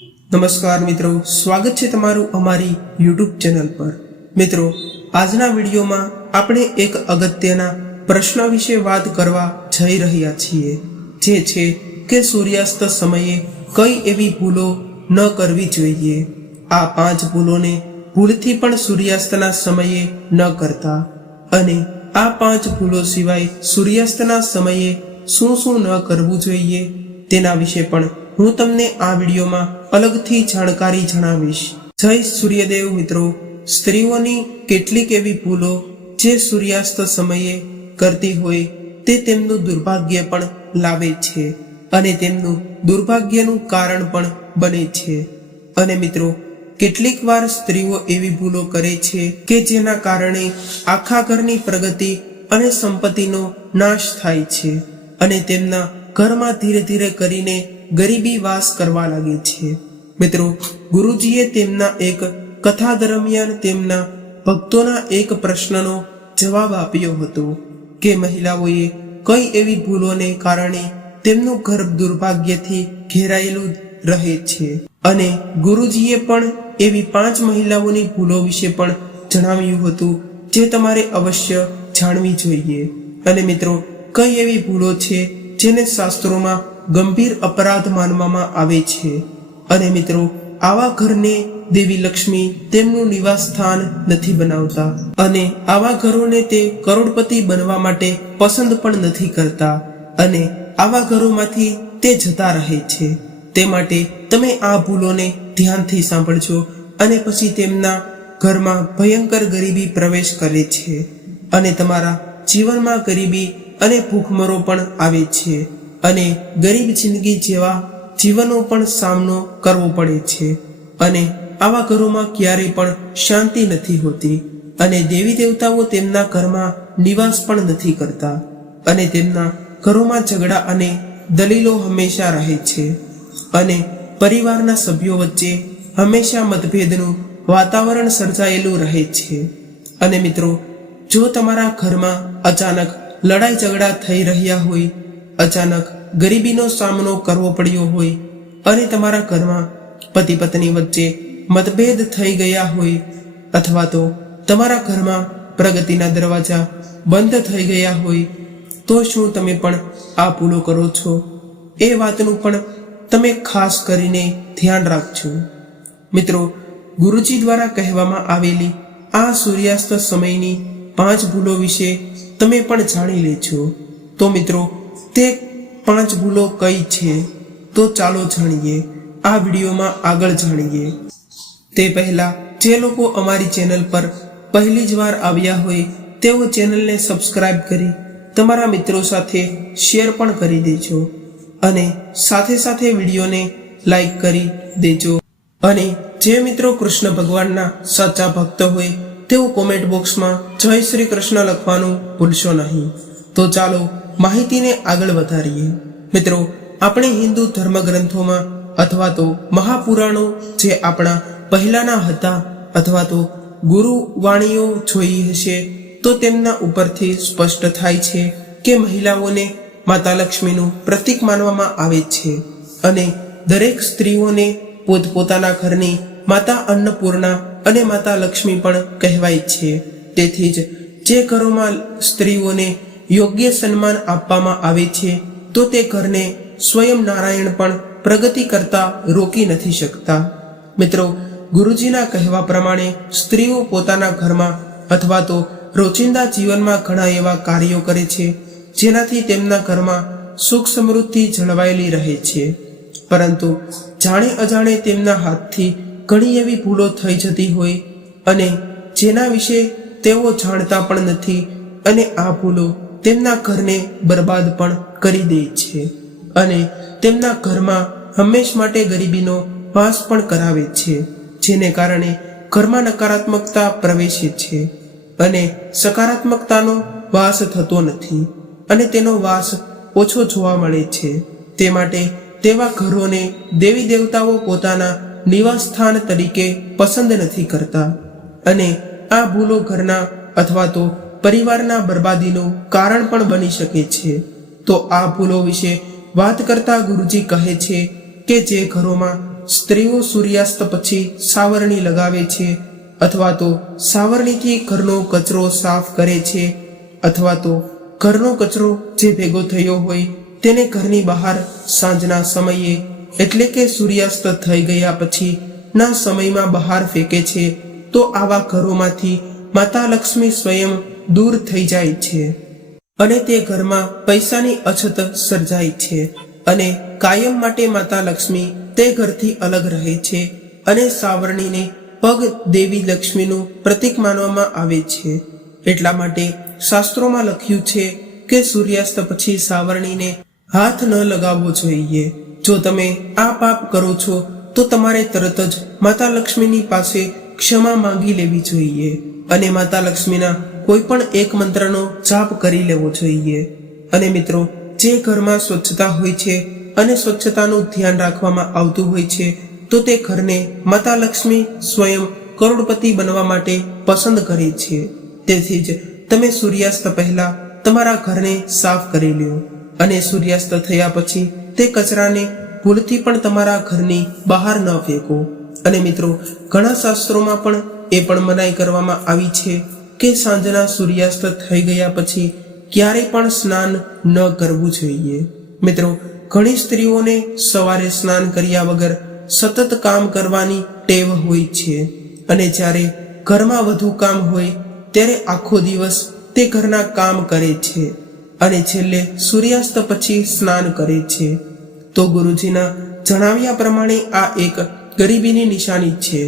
નમસ્કાર મિત્રો, સ્વાગત છે તમારું અમારી YouTube ચેનલ પર। મિત્રો, આજના વિડીયોમાં આપણે એક અગત્યના પ્રશ્ન વિશે વાત કરવા જઈ રહ્યા છીએ, જે છે કે સૂર્યાસ્ત સમયે કઈ એવી ભૂલો ન કરવી જોઈએ। આ 5 ભૂલોને ભૂલથી પણ સૂર્યાસ્તના સમયે ન કરતા, અને આ 5 ભૂલો સિવાય સૂર્યાસ્તના સમયે શું ન કરવું જોઈએ તેના વિશે પણ હું તમને આ વિડીયોમાં અલગથી જાણકારી જણાવીશ। જય સૂર્યદેવ મિત્રો, સ્ત્રીઓની કેટલીક એવી ભૂલો જે સૂર્યાસ્ત સમયે કરતી હોય તે તેમનું દુર્ભાગ્ય પણ લાવે છે અને તેમનું દુર્ભાગ્યનું કારણ પણ બને છે। અને મિત્રો, કેટલીક વાર સ્ત્રીઓ એવી ભૂલો કરે છે કે જેના કારણે આખા ઘરની પ્રગતિ અને સંપત્તિનો નાશ થાય છે અને તેમના ઘરમાં ધીરે ધીરે કરીને ગરીબી વાસ કરવા લાગે છે। મિત્રો, ગુરુજીએ તેમના એક કથા દરમિયાન તેમના ભક્તોના એક પ્રશ્નનો જવાબ આપ્યો હતો કે મહિલાઓએ કઈ એવી ભૂલોને કારણે તેમનું ઘર દુર્ભાગ્યથી ઘેરાયેલું રહે છે, અને ગુરુજીએ પણ એવી 5 મહિલાઓની ભૂલો વિશે પણ જણાવ્યું હતું જે તમારે અવશ્ય જાણવી જોઈએ। અને મિત્રો, કઈ એવી ભૂલો છે જેને શાસ્ત્રોમાં ગંભીર અપરાધ માનવામાં આવે છે, અને મિત્રો આવા ઘરને દેવી લક્ષ્મી તેમનું નિવાસ સ્થાન નથી બનાવતા, અને આવા ઘરોને તે કરોડપતિ બનવા માટે પસંદ પણ નથી કરતા, અને આવા ઘરોમાંથી તે જતા રહે છે। તે માટે તમે આ ભૂલોને ધ્યાનથી સાંભળજો, અને પછી તેમના ઘરમાં ભયંકર ગરીબી પ્રવેશ કરે છે અને તમારા જીવનમાં ગરીબી અને ભૂખમરો પણ આવે છે, અને ગરીબ જિંદગી જેવા જીવનો પણ સામનો કરવો પડે છે, અને આવા ઘરોમાં ક્યારેય પણ શાંતિ નથી હોતી, અને દેવી દેવતાઓ તેમના ઘરમાં નિવાસ પણ નથી કરતા, અને તેમના ઘરોમાં ઝઘડા અને દલીલો હંમેશા રહે છે, અને પરિવારના સભ્યો વચ્ચે હંમેશા મતભેદનું વાતાવરણ સર્જાયેલું રહે છે। અને મિત્રો, જો તમારા ઘરમાં અચાનક લડાઈ ઝઘડા થઈ રહ્યા હોય, અચાનક ગરીબીનો સામનો કરવો પડ્યો હોય, અને તમારા ઘરમાં પતિ પત્ની વચ્ચે મતભેદ થઈ ગયા હોય, અથવા તો તમારા ઘરમાં પ્રગતિના દરવાજા બંધ થઈ ગયા હોય, તો શું તમે પણ આ ભૂલો કરો છો? એ વાતનું પણ તમે ખાસ કરીને ધ્યાન રાખજો। મિત્રો, ગુરુજી દ્વારા કહેવામાં આવેલી આ સૂર્યાસ્ત સમયની 5 ભૂલો વિશે તમે પણ જાણી લેજો। તો મિત્રો, તે 5 ભૂલો કઈ છે તો ચાલો જાણીએ, આ વિડીયોમાં આગળ જાણીએ। તે પહેલા જે લોકો અમારી ચેનલ પર પહેલી જ વાર આવ્યા હોય તેઓ ચેનલને સબસ્ક્રાઇબ કરી તમારા મિત્રો સાથે શેર પણ કરી દેજો, અને સાથે સાથે વિડીયોને લાઈક કરી દેજો। અને જે મિત્રો કૃષ્ણ ભગવાનના સાચા ભક્ત હોય તેઓ કોમેન્ટ બોક્સમાં જય શ્રી કૃષ્ણ લખવાનું ભૂલશો નહીં। તો ચાલો માહિતીને આગળ વધારીએ। મિત્રો, આપણે હિન્દુ ધર્મગ્રંથોમાં અથવા તો મહાપુરાણો જે આપણા પહેલાના હતા, અથવા તો ગુરુવાણીઓ જોઈ હશે તો તેમના ઉપરથી સ્પષ્ટ થાય છે કે મહિલાઓને માતા લક્ષ્મીનું પ્રતીક માનવામાં આવે છે, અને દરેક સ્ત્રીઓને પોતપોતાના ઘરની માતા અન્નપૂર્ણા અને માતા લક્ષ્મી પણ કહેવાય છે। તેથી જ જે ઘરોમાં સ્ત્રીઓને યોગ્ય સન્માન આપવામાં આવે છે તો તે ઘરને સ્વયં નારાયણ પણ પ્રગતિ કરતા રોકી નથી શકતા। મિત્રો, ગુરુજીના કહેવા પ્રમાણે સ્ત્રીઓ પોતાના ઘરમાં અથવા તો રોજિંદા જીવનમાં ઘણા એવા કાર્યો કરે છે જેનાથી તેમના ઘરમાં સુખ સમૃદ્ધિ જળવાયેલી રહે છે, પરંતુ જાણે અજાણે તેમના હાથથી ઘણી એવી ભૂલો થઈ જતી હોય, અને જેના વિશે તેઓ જાણતા પણ નથી, અને આ ભૂલો તેમના ઘરને બરબાદ પણ કરી દે છે, અને તેમના ઘરમાં હંમેશ માટે ગરીબીનો વાસ પણ કરાવે છે, જેને કારણે ઘરમાં નકારાત્મકતા પ્રવેશે છે અને સકારાત્મકતાનો વાસ થતો નથી, અને તેનો વાસ ઓછો જોવા મળે છે। તે માટે તેવા ઘરોને દેવી દેવતાઓ પોતાના નિવાસ સ્થાન તરીકે પસંદ નથી કરતા, અને આ ભૂલો ઘરના અથવા તો પરિવારના બરબાદીનું કારણ પણ બની શકે છે। તો આ ભૂલો વિશે વાત કરતા ગુરુજી કહે છે કે જે ઘરોમાં સ્ત્રીઓ સૂર્યાસ્ત પછી સાવરણી લગાવે છે, અથવા તો સાવરણીથી ઘરનો કચરો સાફ કરે છે, અથવા તો ઘરનો કચરો જે ભેગો થયો હોય તેને ઘરની બહાર સાંજના સમયે એટલે કે સૂર્યાસ્ત થઈ ગયા પછી ના સમયમાં બહાર ફેંકે છે, તો આવા ઘરોમાંથી માતા લક્ષ્મી સ્વયં દૂર થઈ જાય છે અને તે ઘરમાં પૈસાની અછત સર્જાય છે અને કાયમ માટે માતા લક્ષ્મી તે ઘરથી અલગ રહે છે અને સાવરણીને પગ દેવી લક્ષ્મીનું પ્રતીક માનવામાં આવે છે. એટલા માટે શાસ્ત્રોમાં લખ્યું છે કે સૂર્યાસ્ત પછી સાવરણીને હાથ ન લગાવવો જોઈએ. જો તમે આ પાપ કરો છો તો તમારે તરત જ માતા લક્ષ્મીની પાસે ક્ષમા માંગી લેવી જોઈએ અને માતા લક્ષ્મીના કોઈ પણ એક મંત્રનો જાપ કરી લેવો જોઈએ. અને મિત્રો, જે ઘરમાં સ્વચ્છતા હોય છે અને સ્વચ્છતાનું ધ્યાન રાખવામાં આવતું હોય છે તો તે ઘરને માતા લક્ષ્મી સ્વયં કરોડપતિ બનવા માટે પસંદ કરે છે. તેથી જ તમે સૂર્યાસ્ત પહેલા તમારા ઘરને સાફ કરી લો અને સૂર્યાસ્ત થયા પછી તે કચરાને ભૂલથી પણ તમારા ઘરની બહાર ન ફેંકો. અને મિત્રો, ઘણા શાસ્ત્રોમાં પણ એ પણ મનાઈ કરવામાં આવી છે કે સાંજના સૂર્યાસ્ત થઈ ગયા પછી ક્યારેય પણ સ્નાન ન કરવું જોઈએ. મિત્રો, ઘણી સ્ત્રીઓને સવારે સ્નાન કર્યા વગર સતત કામ કરવાની ટેવ હોય છે અને જ્યારે ઘરમાં વધુ કામ હોય ત્યારે આખો દિવસ તે ઘરના કામ કરે છે અને છેલ્લે સૂર્યાસ્ત પછી સ્નાન કરે છે. તો ગુરુજીના જણાવ્યા પ્રમાણે આ એક ગરીબીની નિશાની છે,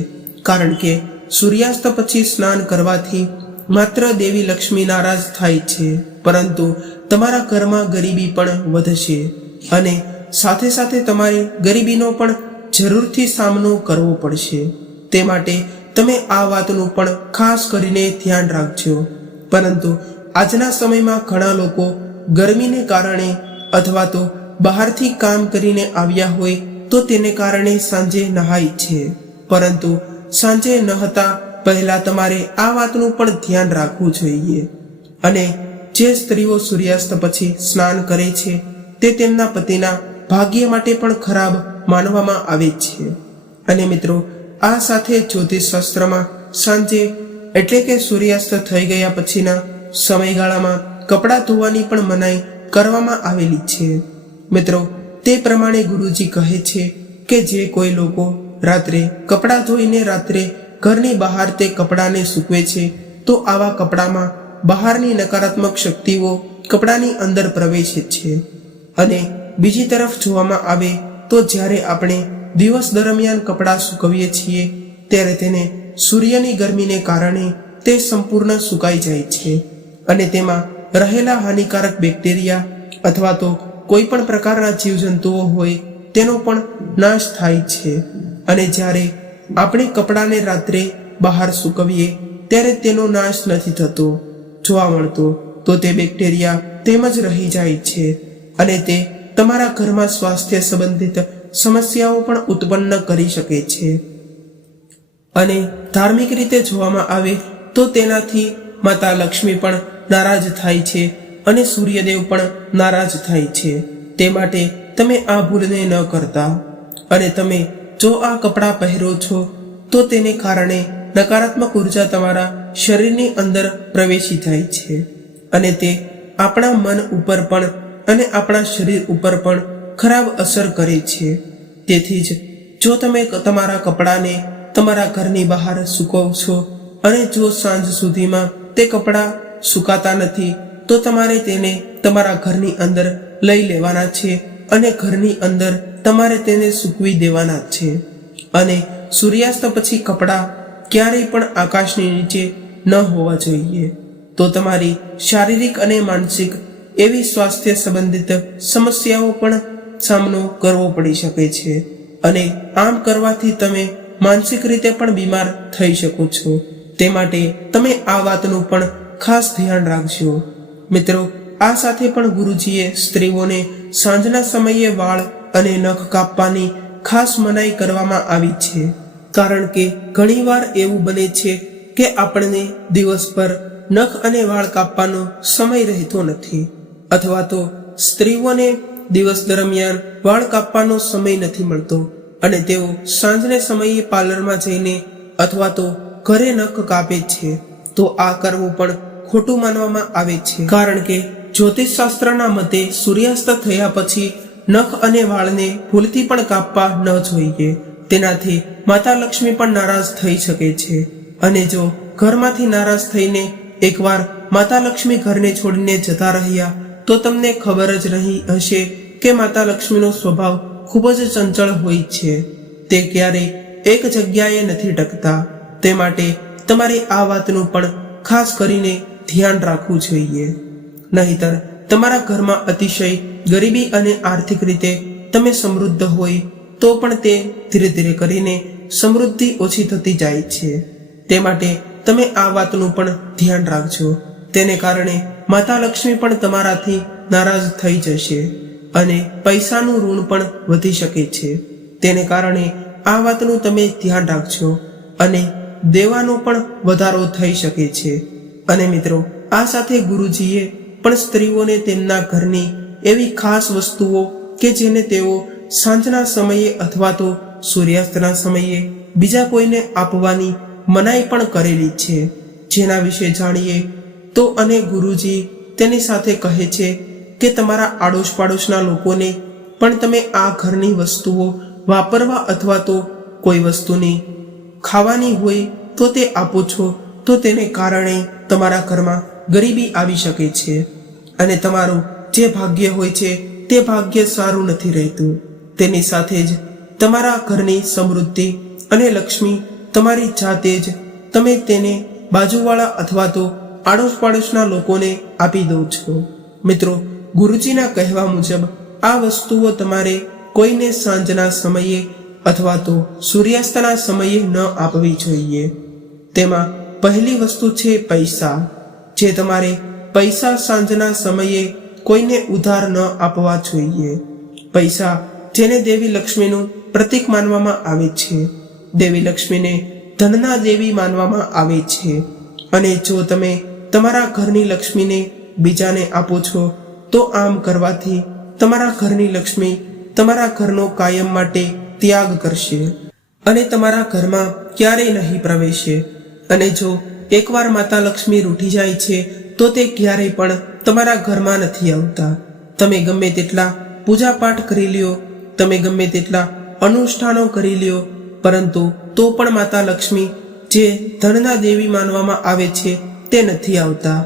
કારણ કે સૂર્યાસ્ત પછી સ્નાન કરવાથી માત્ર દેવી લક્ષ્મી નારાજ થાય છે, પરંતુ તમારા ઘરમાં ગરીબી પણ વધશે અને સાથે સાથે તમારે ગરીબીનો પણ જરૂરથી સામનો કરવો પડશે. તે માટે તમે આ વાતનું પણ ખાસ કરીને ધ્યાન રાખજો. પરંતુ આજના સમયમાં ઘણા લોકો ગરમીને કારણે અથવા તો બહારથી કામ કરીને આવ્યા હોય તો તેને કારણે સાંજે નહાય છે, પરંતુ સાંજે નહાતા પહેલા તમારે આ વાતનું પણ ધ્યાન રાખવું જોઈએ. અને જે સ્ત્રીઓ સૂર્યાસ્ત પછી સ્નાન કરે છે તે તેમના પતિના ભાગ્ય માટે પણ ખરાબ માનવામાં આવે છે. અને મિત્રો, આ સાથે જ્યોતિષ શાસ્ત્રમાં સાંજે એટલે કે સૂર્યાસ્ત થઈ ગયા પછીના સમયગાળામાં કપડાં ધોવાની પણ મનાઈ કરવામાં આવેલી છે. મિત્રો, તે પ્રમાણે ગુરુજી કહે છે કે જે કોઈ લોકો રાત્રે કપડાં ધોઈને રાત્રે ઘરની બહાર તે કપડાને સૂકવે છે તો આવા કપડામાં બહારની નકારાત્મક શક્તિઓ કપડાની અંદર પ્રવેશે છે. અને બીજી તરફ જોવામાં આવે તો જ્યારે આપણે દિવસ દરમિયાન કપડાં સૂકવીએ છીએ ત્યારે તેને સૂર્યની ગરમીને કારણે તે સંપૂર્ણ સુકાઈ જાય છે અને તેમાં રહેલા હાનિકારક બેક્ટેરિયા અથવા તો કોઈ પણ પ્રકારના જીવજંતુઓ હોય તેનો પણ નાશ થાય છે. અને જ્યારે આપણે કપડાને રાત્રે બહાર સૂકવીએ ત્યારે તેનો નાશ નથી થતો, જોવા મળતો, તો તે બેક્ટેરિયા તેમ જ રહી જાય છે અને તે તમારા ઘરમાં સ્વાસ્થ્ય સંબંધિત સમસ્યાઓ પણ ઉત્પન્ન કરી શકે છે. અને ધાર્મિક રીતે જોવામાં આવે તો તેનાથી માતા લક્ષ્મી પણ નારાજ થાય છે અને સૂર્યદેવ પણ નારાજ થાય છે. તે માટે તમે આ ભૂલને ન કરતા. અને તમે જો આ કપડાં પહેરો છો તો તેને કારણે નકારાત્મક ઉર્જા તમારા શરીરની અંદર પ્રવેશી જાય છે અને તે આપણા મન ઉપર પણ અને આપણા શરીર ઉપર પણ ખરાબ અસર કરે છે. તેથી જ જો તમે તમારા કપડાને તમારા ઘરની બહાર સૂકવશો અને જો સાંજ સુધીમાં તે કપડાં સુકાતા નથી તો તમારે તેને તમારા ઘરની અંદર લઈ લેવાના છે અને ઘરની અંદર તમારે તેને સૂકવી દેવાના છે. અને સૂર્યાસ્ત પછી કપડાં ક્યારેય પણ આકાશની નીચે ન હોવા જોઈએ. તો તમારી શારીરિક અને માનસિક એવી સ્વાસ્થ્ય સંબંધિત સમસ્યાઓ પણ સામનો કરવો પડી શકે છે અને આમ કરવાથી તમે માનસિક રીતે પણ બીમાર થઈ શકો છો. તે માટે તમે આ વાતનું પણ ખાસ ધ્યાન રાખજો. મિત્રો, આ સાથે પણ ગુરુજીએ સ્ત્રીઓને સાંજના સમયે વાળ અને નખ કાપવાની ખાસ મનાઈ કરવામાં આવી છે, કારણ કે ઘણીવાર એવું બને છે કે આપણને દિવસભર નખ અને વાળ કાપવાનો સમય રહેતો નથી, અથવા તો સ્ત્રીઓને દિવસ દરમિયાન વાળ કાપવાનો સમય નથી મળતો. અને તેઓ સાંજને સમયે પાર્લરમાં જઈને અથવા તો ઘરે નખ કાપે છે, તો આ કરવું પણ ખોટું માનવામાં આવે છે, કારણ કે જ્યોતિષશાસ્ત્રના મતે સૂર્યાસ્ત થયા પછી નખ અને વાળને ભૂલથી પણ કાપવા ન જોઈએ. તેનાથી માતા લક્ષ્મી પણ નારાજ થઈ શકે છે. અને જો ઘરમાંથી નારાજ થઈને એકવાર માતા લક્ષ્મી ઘરને છોડીને જતા રહ્યા તો તમને ખબર જ નહીં હશે કે માતા લક્ષ્મીનો સ્વભાવ ખૂબ જ ચંચળ હોય છે. તે ક્યારેય એક જગ્યાએ નથી ટકતા. તે માટે તમારે આ વાતનું પણ ખાસ કરીને ધ્યાન રાખવું જોઈએ. નહીતર તમારા ઘરમાં અતિશય ગરીબી અને આર્થિક રીતે તમે સમૃદ્ધ હોય તો પણ તે ધીરે ધીરે કરીને સમૃદ્ધિ ઓછી થતી જાય છે. તે માટે તમે આ વાતનું પણ ધ્યાન રાખજો. તેને કારણે માતા લક્ષ્મી પણ તમારાથી નારાજ થઈ જશે અને પૈસાનું ઋણ પણ વધી શકે છે. તેને કારણે આ વાતનું તમે ધ્યાન રાખજો અને દેવાનો પણ વધારો થઈ શકે છે. અને મિત્રો, આ સાથે ગુરુજીએ પણ સ્ત્રીઓને તેમના ઘરની એવી ખાસ વસ્તુઓ કે જેને તેઓ સાંજના સમયે અથવા તો સૂર્યાસ્તના સમયે બીજા કોઈને આપવાની મનાઈ પણ કરેલી છે, જેના વિશે જાણીએ તો. અને ગુરુજી તેની સાથે કહે છે કે તમારા આડોશ પાડોશના લોકોને પણ તમે આ ઘરની વસ્તુઓ વાપરવા અથવા તો કોઈ વસ્તુની ખાવાની હોય તો તે આપો છો, તો તેને કારણે તમારા ઘરમાં ગરીબી આવી શકે છે અને તમારું જે ભાગ્ય હોય છે તે ભાગ્ય સારું નથી રહેતું. તેની સાથે જ તમારા ઘરની સમૃદ્ધિ અને લક્ષ્મી તમારી જાતે જ તમે તેને બાજુવાળા અથવા તો આડોશ પાડોશના લોકોને આપી દો છો. મિત્રો, ગુરુજીના કહેવા મુજબ આ વસ્તુઓ તમારે કોઈને સાંજના સમયે અથવા તો સૂર્યાસ્તના સમયે ન આપવી જોઈએ. તેમાં પહેલી વસ્તુ છે પૈસા. જે તમારે પૈસા સાંજના સમયે કોઈને ઉધાર ન આપવા જોઈએ. પૈસા જેને દેવી લક્ષ્મીનું પ્રતીક માનવામાં આવે છે. દેવી લક્ષ્મીને ધનના દેવી માનવામાં આવે છે. અને જો તમે તમારા ઘરની લક્ષ્મીને બીજાને આપો છો તો આમ કરવાથી તમારા ઘરની લક્ષ્મી તમારા ઘરનો કાયમ માટે ત્યાગ કરશે અને તમારા ઘરમાં ક્યારેય નહીં પ્રવેશે. અને જો એકવાર માતા લક્ષ્મી રૂઠી જાય છે તો તે ક્યારેય પણ તમારા ઘરમાં નથી આવતા. તમે ગમે તેટલા પૂજા પાઠ કરી લ્યો, તમે ગમે તેટલા અનુષ્ઠાનો કરી લ્યો, પરંતુ તો પણ માતા લક્ષ્મી જે ધનના દેવી માનવામાં આવે છે તે નથી આવતા.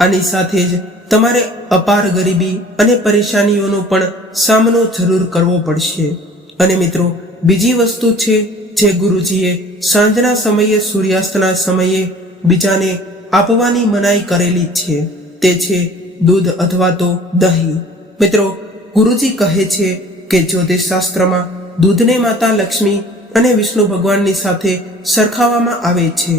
આની સાથે જ તમારે અપાર ગરીબી અને પરેશાનીઓનો પણ સામનો જરૂર કરવો પડશે. અને મિત્રો, બીજી વસ્તુ છે જે ગુરુજીએ સાંજના સમયે સૂર્યાસ્તના સમયે બીજાને આપવાની મનાઈ કરેલી છે, તે છે દૂધ અથવા તો દહીં. મિત્રો, ગુરુજી કહે છે કે જ્યોતિષશાસ્ત્રમાં દૂધને માતા લક્ષ્મી અને વિષ્ણુ ભગવાનની સાથે સરખાવવામાં આવે છે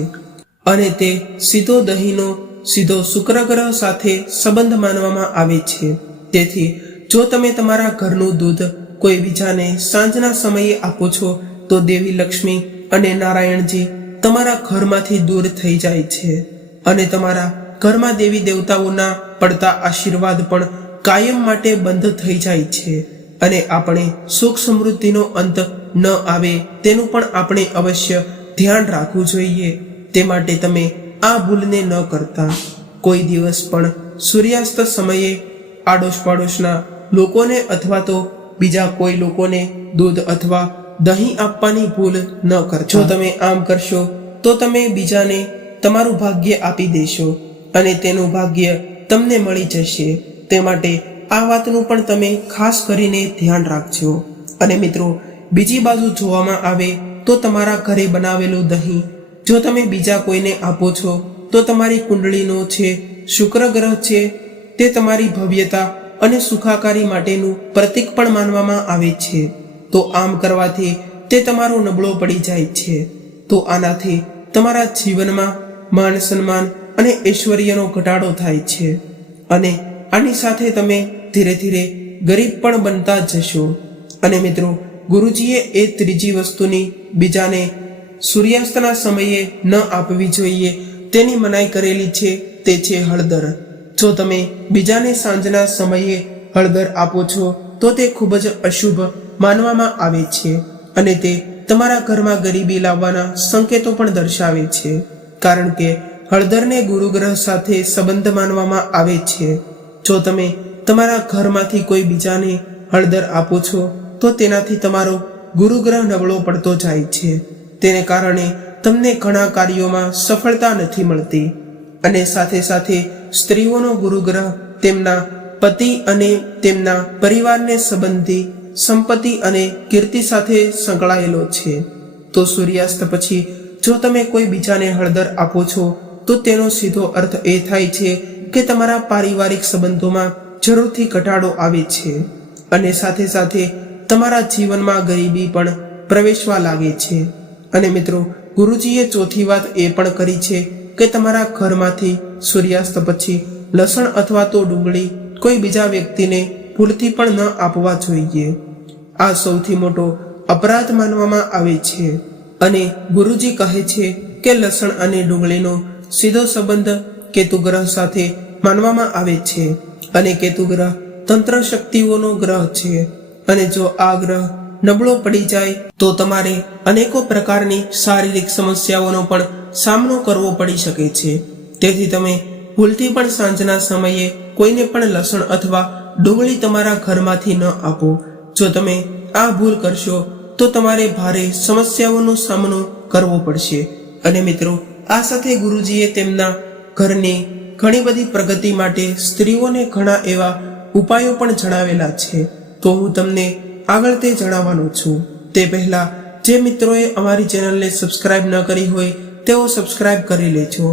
અને તે સીધો દહીંનો સીધો શુક્ર ગ્રહ સાથે સંબંધ માનવામાં આવે છે. તેથી જો તમે તમારા ઘરનું દૂધ કોઈ બીજાને સાંજના સમયે આપો છો તો દેવી લક્ષ્મી અને નારાયણજી તમારા ઘરમાંથી દૂર થઈ જાય છે અને તમારા ઘરમાં દેવી દેવતાઓના પડતા આશીર્વાદ પણ કાયમ માટે બંધ થઈ જાય છે અને આપણે સુખ સમૃદ્ધિનો અંત ન આવે તેનું પણ આપણે અવશ્ય ધ્યાન રાખવું જોઈએ. તે માટે તમે આ ભૂલને ન કરતા. કોઈ દિવસ પણ સૂર્યાસ્ત સમયે આડોશ પાડોશના લોકોને અથવા તો બીજા કોઈ લોકોને દૂધ અથવા દહીં આપવાની ભૂલ ન કરતા. જો તમે આમ કરશો તો તમે બીજાને તમારું ભાગ્ય આપી દેશો અને તેનું ભાગ્ય તમને મળી જશે. તે માટે આ વાતનું પણ તમે ખાસ કરીને ધ્યાન રાખજો. અને મિત્રો, બીજી બાજુ જોવામાં આવે તો તમારા ઘરે બનાવેલું દહીં જો તમે બીજા કોઈને આપો છો તો તમારી કુંડળીનો છે શુક્ર ગ્રહ છે તે તમારી ભવ્યતા અને સુખાકારી માટેનું પ્રતીક પણ માનવામાં આવે છે. તો આમ કરવાથી તે તમારો નબળો પડી જાય છે. તો આનાથી તમારા જીવનમાં માન સન્માન અને ઐશ્વર્યનો ઘટાડો થાય છે અને આની સાથે તમે ધીરે ધીરે ગરીબ પણ બનતા જશો. અને મિત્રો, ગુરુજીએ એ ત્રીજી વસ્તુની બીજાને સૂર્યાસ્તના સમયે ન આપવી જોઈએ તેની મનાઈ કરેલી છે, તે છે હળદર. જો તમે બીજાને સાંજના સમયે હળદર આપો છો તો તે ખૂબ જ અશુભ માનવામાં આવે છે અને તે તમારા ઘરમાં ગરીબી લાવવાના સંકેતો પણ દર્શાવે છે, કારણ કે હળદરને ગુરુગ્રહ સાથે સંબંધ માનવામાં આવે છે. જો તમે તમારા ઘરમાંથી કોઈ બીજાને હળદર આપો છો તો તેનાથી તમારો ગુરુગ્રહ નબળો પડતો જાય છે. તેને કારણે તમને ઘણા કાર્યોમાં સફળતા નથી મળતી. અને સાથે સાથે સ્ત્રીઓનો ગુરુગ્રહ તેમના પતિ અને તેમના પરિવારને સંબંધી સંપત્તિ અને કીર્તિ સાથે સંકળાયેલો છે. તો સૂર્યાસ્ત પછી જો તમે કોઈ બીજાને હળદર આપો છો તો તેનો સીધો અર્થ એ થાય છે કે તમારા પારિવારિક સંબંધોમાં જરૂરથી ઘટાડો આવે છે અને સાથે સાથે તમારા જીવનમાં ગરીબી પણ પ્રવેશવા લાગે છે. અને મિત્રો, ગુરુજીએ ચોથી વાત એ પણ કરી છે કે તમારા ઘરમાંથી સૂર્યાસ્ત પછી લસણ અથવા તો ડુંગળી કોઈ બીજા વ્યક્તિને ભૂલથી પણ ન આપવા જોઈએ. આ સૌથી મોટો અપરાધ માનવામાં આવે છે. અને ગુરુજી કહે છે કે લસણ અને ડુંગળીનો સીધો સંબંધ કેતુ ગ્રહ સાથે માનવામાં આવે છે અને કેતુ ગ્રહ તંત્ર શક્તિઓનો ગ્રહ છે. અને જો આ ગ્રહ નબળો પડી જાય તો તમારે અનેકો પ્રકારની શારીરિક સમસ્યાઓનો પણ સામનો કરવો પડી શકે છે. તેથી તમે ભૂલથી પણ સાંજના સમયે કોઈને પણ લસણ અથવા ડુંગળી તમારા ઘરમાંથી ન આપો. જો તમે આ ભૂલ કરશો તો તમારે ભારે સમસ્યાઓનો સામનો કરવો પડશે. અને મિત્રો, આ સાથે ગુરુજીએ તેમના ઘરની ઘણી બધી પ્રગતિ માટે સ્ત્રીઓને ઘણા એવા ઉપાયો પણ જણાવેલા છે. તો હું તમને આગળ તે જણાવવાનો છું. તે પહેલા જે મિત્રોએ અમારી ચેનલને સબસ્ક્રાઇબ ન કરી હોય તેઓ સબસ્ક્રાઇબ કરી લેજો.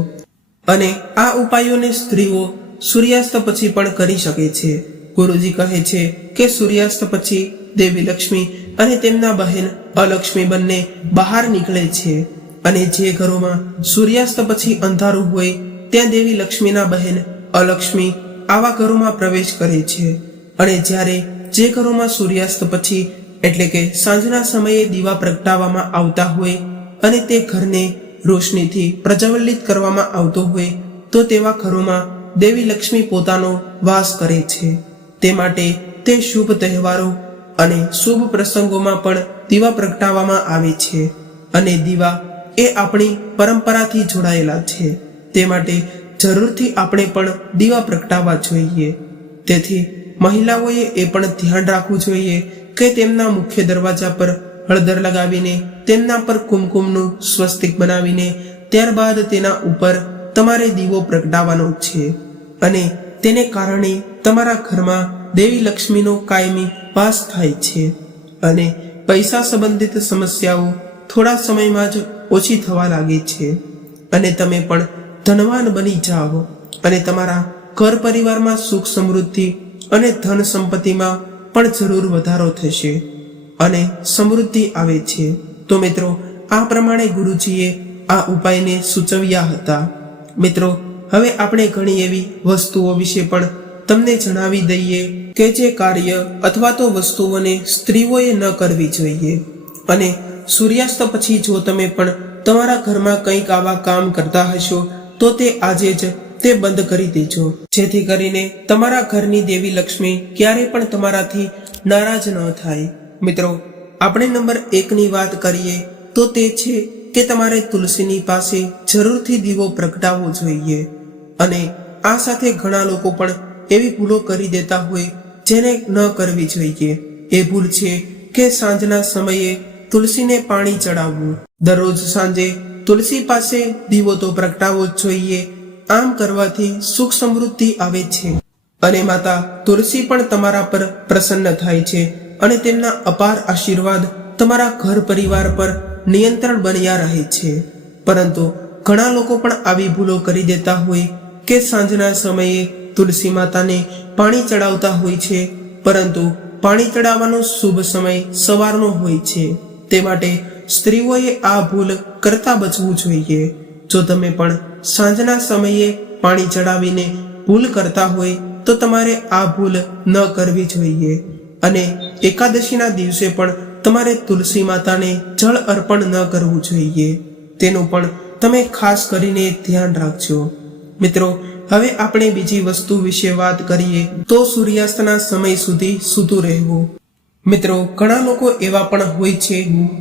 અને આ ઉપાયોને સ્ત્રીઓ સૂર્યાસ્ત પછી પણ કરી શકે છે. ગુરુજી કહે છે કે સૂર્યાસ્ત પછી દેવી લક્ષ્મી અને તેમના બહેન અલક્ષ્મી બંને બહાર નીકળે છે. અને જે ઘરોમાં સૂર્યાસ્ત પછી અંધારું હોય ત્યાં દેવી લક્ષ્મીના બહેન અલક્ષ્મી આવા ઘરોમાં પ્રવેશ કરે છે. અને જ્યારે જે ઘરોમાં સૂર્યાસ્ત પછી એટલે કે સાંજના સમયે દીવા પ્રગટાવવામાં આવતા હોય અને તે ઘરને રોશનીથી પ્રજ્વલિત કરવામાં આવતો હોય તો તેવા ઘરોમાં દેવી લક્ષ્મી પોતાનો વાસ કરે છે. તે માટે તે શુભ તહેવારો અને શુભ પ્રસંગોમાં પણ દીવા પ્રગટાવવામાં આવે છે. અને દીવા એ આપણી પરંપરાથી જોડાયેલા છે. તે માટે જરૂરથી આપણે પણ દીવા પ્રગટાવવા જોઈએ. તેથી મહિલાઓએ એ પણ ધ્યાન રાખવું જોઈએ કે તેમના મુખ્ય દરવાજા પર હળદર લગાવીને તેમના પર કુમકુમનું સ્વસ્તિક બનાવીને ત્યારબાદ તેના ઉપર તમારે દીવો પ્રગટાવવાનો છે. અને તેને કારણે તમારા ઘરમાં દેવી લક્ષ્મીનો કાયમી વાસ થાય છે અને પૈસા સંબંધિત સમસ્યાઓ થોડા સમયમાં જ ઓછી થવા લાગે છે અને તમે પણ ધનવાન બની જાઓ અને તમારા ઘર પરિવારમાં સુખ સમૃદ્ધિ અને ધન સંપત્તિમાં પણ જરૂર વધારો થશે અને સમૃદ્ધિ આવે છે. તો મિત્રો, આ પ્રમાણે ગુરુજીએ આ ઉપાયને સૂચવ્યા હતા. મિત્રો, હવે આપણે ઘણી એવી વસ્તુઓ વિશે પણ તમને જણાવી દઈએ કે જે કાર્ય અથવા તો વસ્તુઓને સ્ત્રીઓએ ન કરવી જોઈએ. અને સૂર્યાસ્ત પછી જો તમે પણ તમારા ઘરમાં કંઈક આવા કામ કરતા હશો તો તે આજે જ તે બંધ કરી દેજો, જેથી કરીને તમારા ઘરની દેવી લક્ષ્મી ક્યારેય પણ તમારાથી નારાજ ન થાય. મિત્રો, આપણે નંબર 1ની વાત કરીએ તો તે છે કે તમારે તુલસીની પાસે જરૂરથી દીવો પ્રગટાવવો જોઈએ. અને આ સાથે ઘણા લોકો પણ એવી ભૂલો કરી દેતા હોય જેને ન કરવી જોઈએ. એ ભૂલ છે કે સાંજના સમયે તુલસીને પાણી ચડાવવું. દરરોજ સાંજે તુલસી પાસે દીવો તો પ્રગટાવવો જ જોઈએ. આમ કરવાથી સુખ સમૃદ્ધિ આવે છે અને માતા તુલસી પણ તમારા પર પ્રસન્ન થાય છે અને તેમના અપાર આશીર્વાદ તમારા ઘર પરિવાર પર નિયંત્રણ બન્યા રહે છે. પરંતુ ઘણા લોકો પણ આવી ભૂલો કરી દેતા હોય કે સાંજના સમયે તુલસી માતાને પાણી ચડાવતા હોય છે, પરંતુ પાણી ચડાવવાનો શુભ સમય સવારનો હોય છે. તે માટે સ્ત્રીઓએ આ ભૂલ કરતા બચવું જોઈએ. જો તમે પણ સાંજના સમયે પાણી ચડાવીને ભૂલ કરતા હોય તો તમારે આ ભૂલ ન કરવી જોઈએ. અને એકાદશીના દિવસે પણ તમારે તુલસી માતાને જળ અર્પણ ન કરવું જોઈએ. તેનું પણ તમે ખાસ કરીને ધ્યાન રાખજો. મિત્રો, હવે આપણે બીજી વસ્તુ વિશે વાત કરીએ તો સૂર્યાસ્તના સમય સુધી સૂતું રહેવું. મિત્રો, ઘણા લોકો એવા પણ હોય છે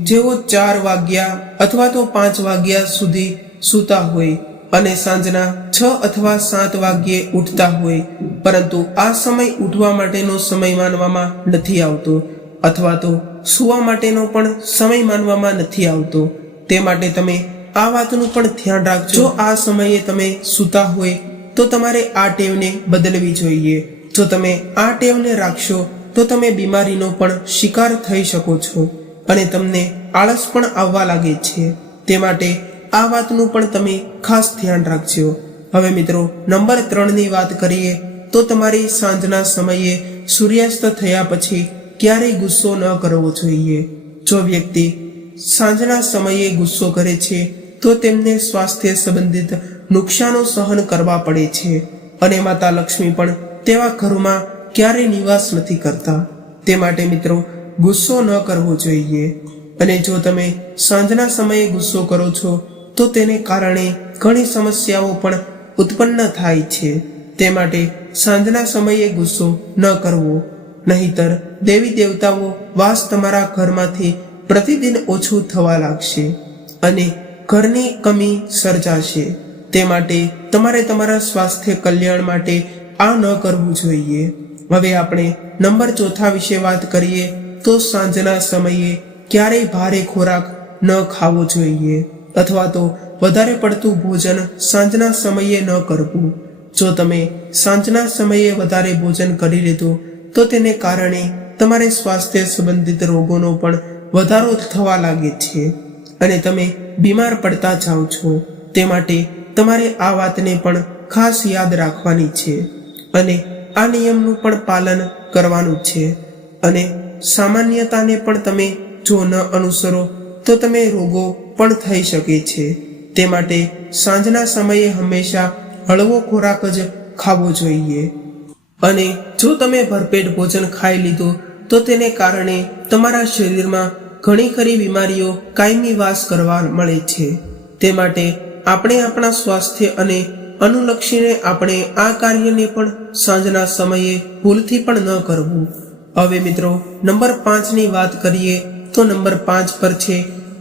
જેઓ 4 વાગ્યા અથવા તો 5 વાગ્યા સુધી સૂતા હોય અને સાંજના 6 અથવા 7 વાગ્યે ઉઠતા હોય, પરંતુ આ સમય ઉઠવા માટેનો સમય માનવામાં નથી આવતો અથવા તો સૂવા માટેનો પણ સમય માનવામાં નથી આવતો. તે માટે તમે આ વાતનું પણ ધ્યાન રાખજો. જો આ સમયે તમે સૂતા હોય તો તમારે આ ટેવને બદલવી જોઈએ. જો તમે આ ટેવને રાખશો તો તમે બીમારીનો પણ શિકાર થઈ શકો છો અને તમને આળસ પણ આવવા લાગે છે. તે માટે આ વાતનું પણ તમે ખાસ ધ્યાન રાખજો. હવે મિત્રો, નંબર 3ની વાત કરીએ તો તમારી સાંજના સમયે સૂર્યાસ્ત થયા પછી ક્યારેય ગુસ્સો ન કરવો જોઈએ. જો વ્યક્તિ સાંજના સમયે ગુસ્સો કરે છે તો તેમને સ્વાસ્થ્ય સંબંધિત નુકસાનો સહન કરવા પડે છે અને માતા લક્ષ્મી પણ તેવા ઘરોમાં ક્યારેય નિવાસ નથી કરતા. તે માટે મિત્રો, ગુસ્સો ન કરવો જોઈએ. અને જો તમે સાંજના સમયે ગુસ્સો કરો છો તો તેને કારણે ઘણી સમસ્યાઓ પણ ઉત્પન્ન થાય છે. તે માટે સાંજના સમયે ગુસ્સો ન કરવો, નહીતર દેવી દેવતાઓ વાસ તમારા ઘરમાંથી પ્રતિદિન ઓછું થવા લાગશે અને ઘરની કમી સર્જાશે. તે માટે તમારે તમારા સ્વાસ્થ્ય કલ્યાણ માટે આ ન કરવું જોઈએ. હવે આપણે નંબર 4 વિશે વાત કરીએ તો સાંજના સમયે ક્યારેય ભારે ખોરાક ન ખાવો જોઈએ અથવા તો વધારે પડતું ભોજન સાંજના સમયે ન કરવું. જો તમે સાંજના સમયે વધારે ભોજન કરી લીધું તો તેને કારણે તમારે સ્વાસ્થ્ય સંબંધિત રોગોનો પણ વધારો થવા લાગે છે અને તમે બીમાર પડતા જાઓ છો. તે માટે તમારે આ વાતને પણ ખાસ યાદ રાખવાની છે અને આ નિયમનું પણ પાલન કરવાનું છે. અને સામાન્યતાને પણ તમે જો ન અનુસરો તો તમે રોગો પણ થઈ શકે છે. તે માટે સાંજના સમયે હંમેશા હળવો ખોરાક જ ખાવો જોઈએ. અને જો તમે ભરપેટ ભોજન ખાઈ લીધું તો તેને કારણે તમારા શરીરમાં ઘણી ખરી બીમારીઓ કાયમી વાસ કરવા મળે છે. તે માટે આપણે આપણા સ્વાસ્થ્ય અને અનુલક્ષીને આપણે આ કાર્યને પણ સાંજના સમયે ભૂલથી પણ ન કરવું. હવે મિત્રો, નંબર 5ની વાત કરીએ તો નંબર 5 પર છે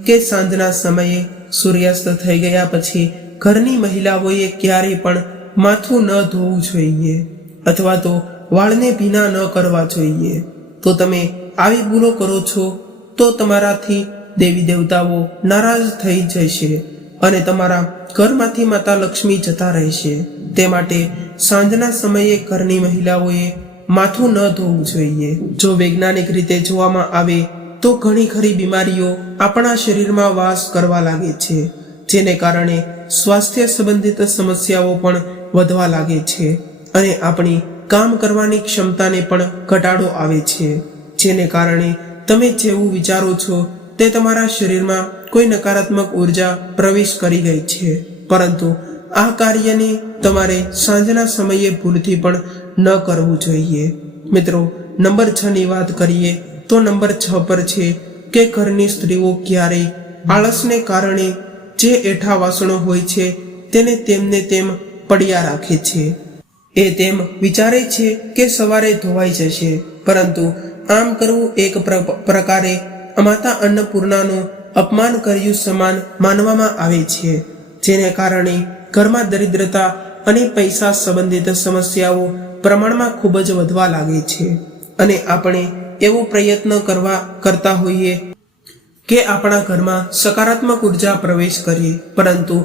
કે સાંજના સમયે સૂર્યાસ્ત થઈ ગયા પછી ઘરની મહિલાઓએ ક્યારેય પણ માથું ન ધોવું જોઈએ અથવા તો વાળને ભીના ન કરવા જોઈએ. તો તમે આવી ભૂલો કરો છો તો તમારાથી દેવી દેવતાઓ નારાજ થઈ જશે અને તમારા ઘરમાંથી માતા લક્ષ્મી જતા રહેશે. તે માટે સાંજના સમયે ઘરની મહિલાઓએ માથું ન ધોવું જોઈએ. જો વૈજ્ઞાનિક રીતે જોવામાં આવે તો ઘણી ખરી બીમારીઓ આપણા શરીરમાં વાસ કરવા લાગે છે, જેને કારણે સ્વાસ્થ્ય સંબંધિત સમસ્યાઓ પણ વધવા લાગે છે અને આપણી કામ કરવાની ક્ષમતાને પણ ઘટાડો આવે છે. જેને કારણે તમે જેવું વિચારો છો તે તમારા શરીરમાં કોઈ નકારાત્મક ઉર્જા પ્રવેશ કરી ગઈ છે. પરંતુ આ કાર્યને તમારે સાંજના સમયે ભૂલથી પણ ન કરવું જોઈએ. મિત્રો, નંબર 6ની વાત કરીએ તો નંબર 6 પર છે કે ઘરની સ્ત્રીઓ ક્યારેય આળસને કારણે જે એઠા વાસણો હોય છે તેને તેમને તેમ પડ્યા રાખે છે. એ તેમ વિચારે છે કે સવારે ધોવાઈ જશે, પરંતુ આમ કરવું એક પ્રકારે માતા અન્નપૂર્ણાનું અપમાન કર્યું સમાન માનવામાં આવે છે, જેને કારણે ઘરમાં દરિદ્રતા અને પૈસા સંબંધિત સમસ્યાઓ પ્રમાણમાં ખૂબ જ વધવા લાગે છે. અને આપણે એવો પ્રયત્ન કરતા હોઈએ કે આપણા ઘરમાં સકારાત્મક ઉર્જા પ્રવેશ કરે, પરંતુ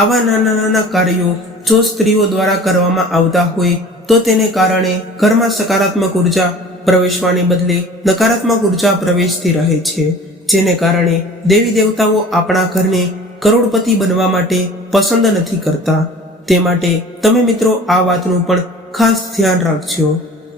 આવા નાના નાના કાર્યો જો સ્ત્રીઓ દ્વારા કરવામાં આવતા હોય તો તેને કારણે ઘરમાં સકારાત્મક ઉર્જા પ્રવેશવાને બદલે નકારાત્મક ઉર્જા પ્રવેશતી રહે છે, જેને કારણે દેવી દેવતાઓ આપણા ઘરને કરોડપતિ બનવા માટે પસંદ નથી કરતા. તે માટે તમે મિત્રો આ વાતનું પણ ખાસ ધ્યાન રાખજો.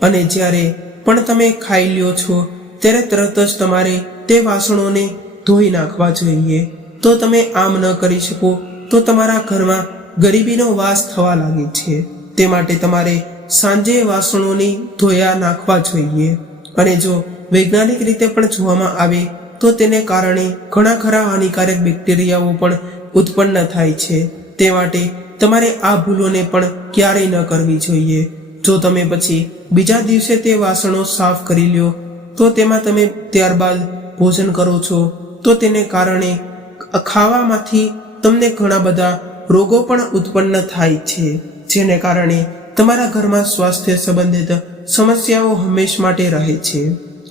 અને જ્યારે પણ તમે ખાઈ લ્યો છો ત્યારે તરત જ તમારે તે વાસણોને ધોઈ નાખવા જોઈએ. તો તમે આમ ન કરી શકો તો તમારા ઘરમાં ગરીબીનો વાસ થવા લાગે છે. તે માટે તમારે સાંજે વાસણોને ધોયા નાખવા જોઈએ. અને જો વૈજ્ઞાનિક રીતે પણ જોવામાં આવે તો તેને કારણે ઘણા ખરા હાનિકારક બેક્ટેરિયાઓ પણ ઉત્પન્ન થાય છે. તે માટે તમારે આ ભૂલોને પણ ક્યારેય ન કરવી જોઈએ. જો તમે પછી બીજા દિવસે તે વાસણો સાફ કરી લ્યો તો તેમાં તમે ત્યારબાદ ભોજન કરો છો તો તેને કારણે ખાવામાંથી તમને ઘણા બધા રોગો પણ ઉત્પન્ન થાય છે, જેને કારણે તમારા ઘરમાં સ્વાસ્થ્ય સંબંધિત સમસ્યાઓ હંમેશ માટે રહે છે.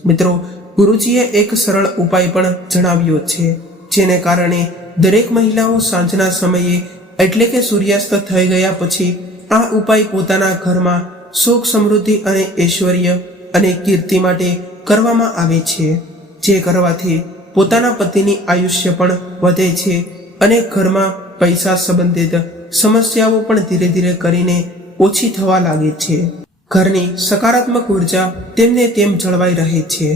મિત્રો, ગુરુજીએ એક સરળ ઉપાય પણ જણાવ્યો છે, જેને કારણે દરેક મહિલાઓ સાંજના સમયે એટલે કે સૂર્યાસ્ત થઈ ગયા પછી આ ઉપાય પોતાના ઘરમાં સુખ, સમૃદ્ધિ અને ઐશ્વર્ય અને કીર્તિ માટે કરવામાં આવે છે, જે કરવાથી પોતાના પતિની આયુષ્ય પણ વધે છે અને ઘરમાં પૈસા સંબંધિત સમસ્યાઓ પણ ધીરે ધીરે કરીને ઓછી થવા લાગે છે. ઘરની સકારાત્મક ઉર્જા તેમને તેમ જળવાઈ રહે છે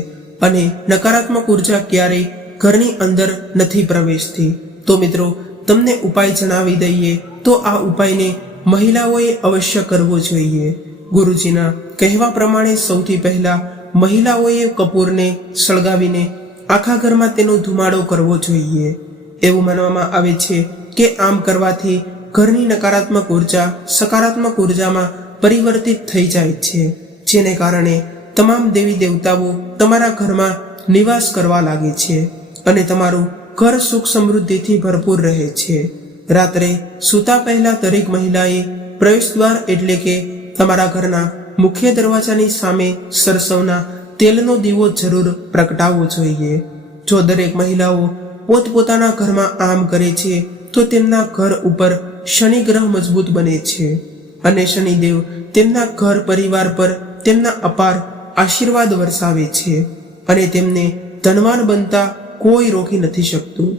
અને નકારાત્મક ઉર્જા ક્યારેય ઘરની અંદર નથી પ્રવેશતી. તો મિત્રો, તમને ઉપાય જણાવી દઈએ તો આ ઉપાયને મહિલાઓએ અવશ્ય કરવો જોઈએ. ગુરુજીના કહેવા પ્રમાણે સૌથી પહેલા મહિલાઓએ કપૂરને સળગાવીને આખા ઘરમાં તેનો ધુમાડો કરવો જોઈએ. એવું માનવામાં આવે છે કે આમ કરવાથી ઘરની નકારાત્મક ઉર્જા સકારાત્મક ઉર્જામાં પરિવર્તિત થઈ જાય છે, જેને કારણે તમામ દેવી દેવતાઓ તમારા ઘરમાં નિવાસ કરવા લાગે છે અને તમારું ઘર સુખ સમૃદ્ધિથી ભરપૂર રહે છે. રાત્રે સૂતા પહેલા દરેક મહિલાએ પ્રવેશદ્વાર એટલે કે તમારા ઘરના મુખ્ય દરવાજાની સામે સરસવના તેલનો દીવો જરૂર પ્રગટાવવો જોઈએ. જો દરેક મહિલાઓ પોતપોતાના ઘરમાં આમ કરે છે તો તેમના ઘર ઉપર શનિ ગ્રહ મજબૂત બને છે અને શનિદેવ તેમના ઘર પરિવાર પર તેમના અપાર આશીર્વાદ વરસાવે છે અને તેમને ધનવાન બનતા કોઈ રોકી નથી શકતું.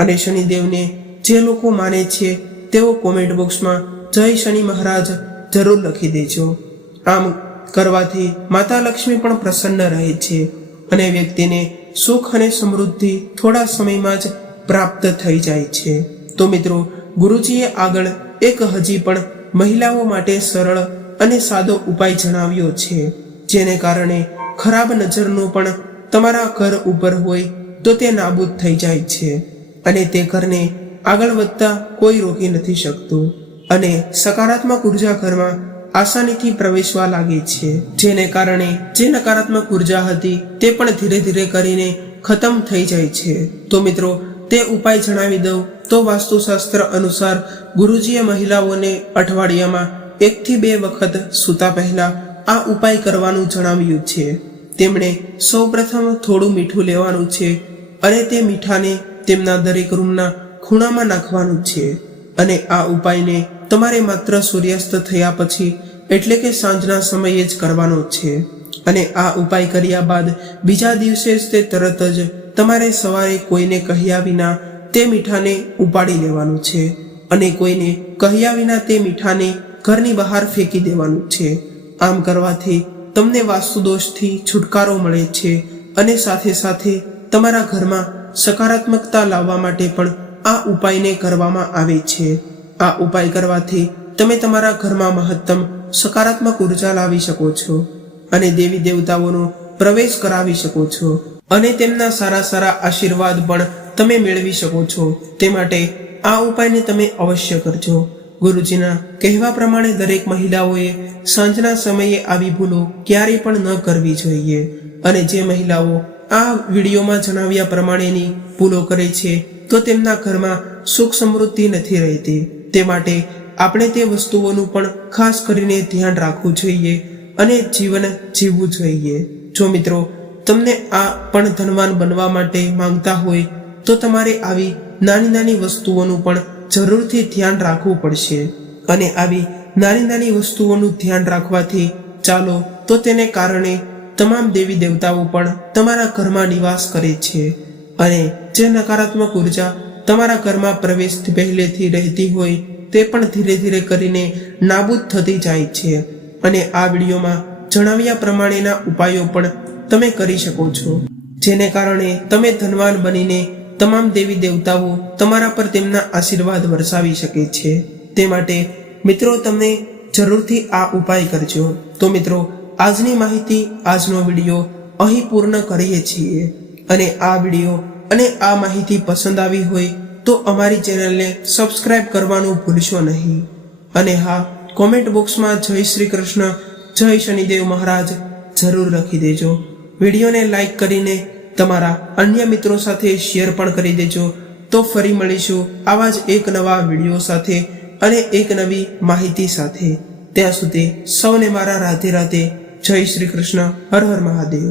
અને શનિદેવને જે લોકો માને છે તેઓ કોમેન્ટ બોક્સમાં જય શનિ મહારાજ જરૂર લખી દેજો. આમ કરવાથી માતા લક્ષ્મી પણ પ્રસન્ન રહે છે અને વ્યક્તિને સુખ અને સમૃદ્ધિ થોડા સમયમાં જ પ્રાપ્ત થઈ જાય છે. તો મિત્રો, ગુરુજીએ આગળ એક હજી પણ મહિલાઓ માટે સરળ અને સાદો ઉપાય જણાવ્યો છે, જેને કારણે ખરાબ નજરનો પણ તમારા ઘર ઉપર હોય તો તે નાબૂદ થઈ જાય છે અને તે ઘરને આગળ વધતા કોઈ રોકી નથી શકતું અને સકારાત્મક ઉર્જા ઘરમાં આસાનીથી પ્રવેશવા લાગે છે, જેને કારણે જે નકારાત્મક ઉર્જા હતી તે પણ ધીરે ધીરે કરીને ખતમ થઈ જાય છે. તો મિત્રો, તે ઉપાય જણાવી દઉં તો વાસ્તુશાસ્ત્ર અનુસાર ગુરુજીએ મહિલાઓને અઠવાડિયામાં 1 થી 2 વખત સૂતા પહેલા આ ઉપાય કરવાનું જણાવ્યું છે. તેમણે સૌપ્રથમ થોડું મીઠું લેવાનું છે અને તે મીઠાને તેમના દરેક રૂમના ખૂણામાં નાખવાનું છે અને આ ઉપાયને તમારે માત્ર સૂર્યાસ્ત થયા પછી એટલે કે સાંજના સમયે જ કરવાનો છે. અને આ ઉપાય કર્યા બાદ બીજા દિવસે જ તે તરત જ તમારે સવારે કોઈને કહ્યા વિના તે મીઠાને ઉપાડી લેવાનું છે અને કોઈને કહ્યા વિના તે મીઠાને ઘરની બહાર ફેંકી દેવાનું છે. આમ કરવાથી તમને વાસ્તુદોષથી છુટકારો મળે છે અને સાથે સાથે તમારા ઘરમાં સકારાત્મકતા લાવવા માટે પણ આ ઉપાયને કરવામાં આવે છે. આ ઉપાય કરવાથી તમે તમારા ઘરમાં મહત્તમ સકારાત્મક ઉર્જા લાવી શકો છો અને દેવી દેવતાઓનો પ્રવેશ કરાવી શકો છો અને તેમના સારા સારા આશીર્વાદ પણ તમે મેળવી શકો છો. તે માટે આ ઉપાયને તમે અવશ્ય કરજો. ગુરુજીના કહેવા પ્રમાણે દરેક મહિલાઓએ સાંજના સમયે આવી ભૂલો ક્યારેય પણ ન કરવી જોઈએ અને જે મહિલાઓ આ વિડીયોમાં જણાવ્યા પ્રમાણેની ભૂલો કરે છે તો તેમના ઘરમાં સુખ સમૃદ્ધિ નથી રહેતી. તે માટે આપણે તે વસ્તુઓનું પણ ખાસ કરીને ધ્યાન રાખવું જોઈએ અને જીવન જીવવું જોઈએ. જો મિત્રો, તમને આ પણ ધનવાન બનવા માટે માંગતા હોય તો તમારે આવી નાની નાની વસ્તુઓનું પણ જરૂરથી ધ્યાન રાખવું પડશે અને આવી નાની નાની વસ્તુઓનું ધ્યાન રાખવાથી ચાલો તો તેને કારણે તમામ દેવી દેવતાઓ પણ તમારા ઘરમાં નિવાસ કરે છે અને જે નકારાત્મક ઉર્જા તમારા ઘરમાં પ્રવેશ પહેલેથી રહેતી હોય તે પણ ધીરે ધીરે કરીને નાબૂદ થતી જાય છે અને આ વિડીયોમાં જણાવ્યા પ્રમાણેના ઉપાયો પણ તમે કરી શકો છો, જેને કારણે તમે ધનવાન બનીને તમામ દેવી દેવતાઓ તમારા પર તેમના આશીર્વાદ વરસાવી શકે છે. તે માટે મિત્રો, તમે જરૂરથી આ ઉપાય કરજો. તો મિત્રો, આજની માહિતી, આજનો વિડીયો અહીં પૂર્ણ કરીએ છીએ અને આ વિડીયો અને આ માહિતી પસંદ આવી હોય તો અમારી ચેનલને સબસ્ક્રાઇબ કરવાનું ભૂલશો નહીં અને હા, કોમેન્ટ બોક્સમાં જય શ્રી કૃષ્ણ, જય શનિદેવ મહારાજ જરૂર લખી દેજો. વિડીયોને લાઈક કરીને તમારા અન્ય મિત્રો સાથે શેર પણ કરી દેજો। તો ફરી મળીશું આવા જ એક નવા વિડીયો સાથે અને એક નવી માહિતી સાથે। ત્યાં સુધી સૌને મારા રાધે રાધે, જય શ્રી કૃષ્ણ, હર હર મહાદેવ।